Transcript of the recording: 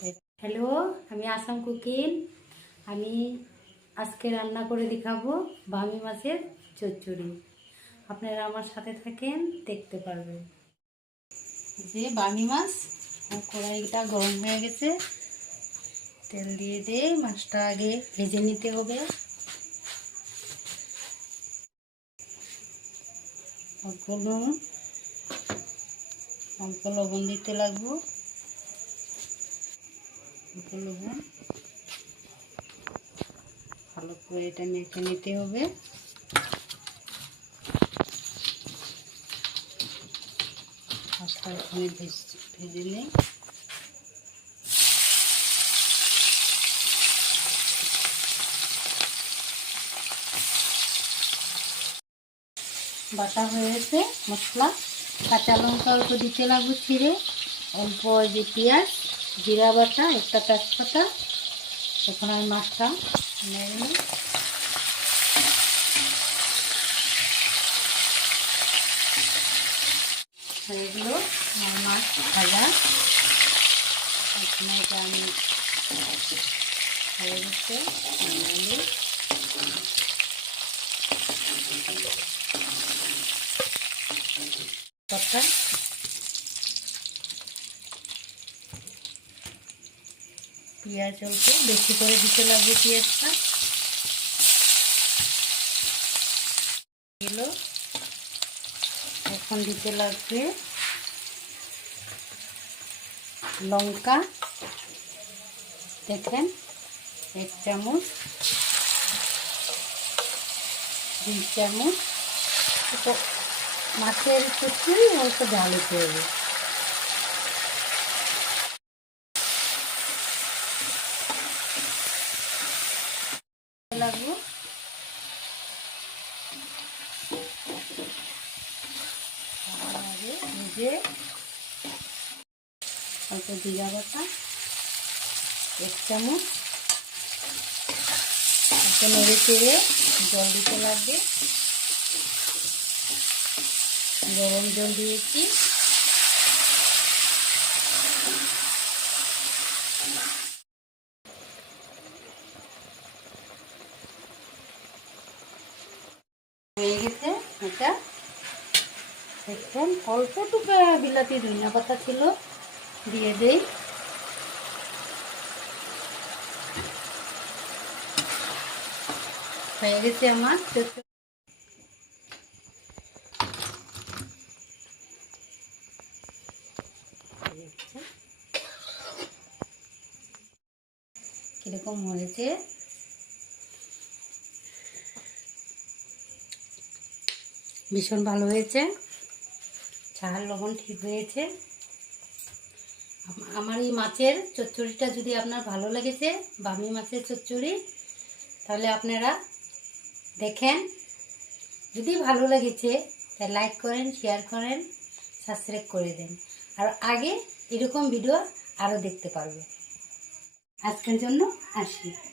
Hello, আমি Assam cooking. আমি আজকে রান্না করে দেখাবো বামি মাছের চচ্চড়ি। আপনারা আমার সাথে থাকেন, দেখতে পারবেন। যে বামি মাছ, কড়াইটা গরম হয়ে গেছে, তেল দিয়ে মাছটা আগে ভেজে নিতে হবে। অল্প লবণ দিতে লাগবো, লবণ ভালো করে এটা মেখে নিতে হবে। মাছটা এখানে ভেজে নেই। বাটা হয়েছে মশলা, কাঁচা লঙ্কা অল্প দিতে লাগবে ছিঁড়ে, অল্প যে পেঁয়াজ, জিরা বাটা, একটা তেজপাতা। এখন আমি মাছটা নেড়ে নিই। এগুলো আমার মাছ ভাজা, এখানে এটা আমি হয়ে গেছে নামিয়ে কথা। পেঁয়াজ অল্প বেশি করে দিতে লাগবে, পেঁয়াজটা এগুলো এখন দিতে লাগবে লঙ্কা, দেখেন 1 চামচ, 2 চামচ। মাছের চচ্চড়ি অল্প ঝাল হতে হবে। লাগবো আগে ভেজে অল্প জিরা বাটা 1 চামচ, একটু নেড়ে চেড়ে জল দিতে লাগবে। গরম জল দিয়েছি। হয়ে গেছে এটা, দেখুন অল্প টুকরা বিলাতি ধনিয়া পাতা ছিল, দিয়ে দেই। হয়ে গেছে আমার কিরকম হয়েছে, ভীষণ ভালো হয়েছে, ঝাল লবণ ঠিক হয়েছে। আমার এই মাছের চচ্চড়িটা যদি আপনার ভালো লেগেছে, বামি মাছের চচ্চড়ি, তাহলে আপনারা দেখেন। যদি ভালো লেগেছে তাহলে লাইক করেন, শেয়ার করেন, সাবস্ক্রাইব করে দেন। আর আগে এরকম ভিডিও আরও দেখতে পারবে। আজকের জন্য আসি।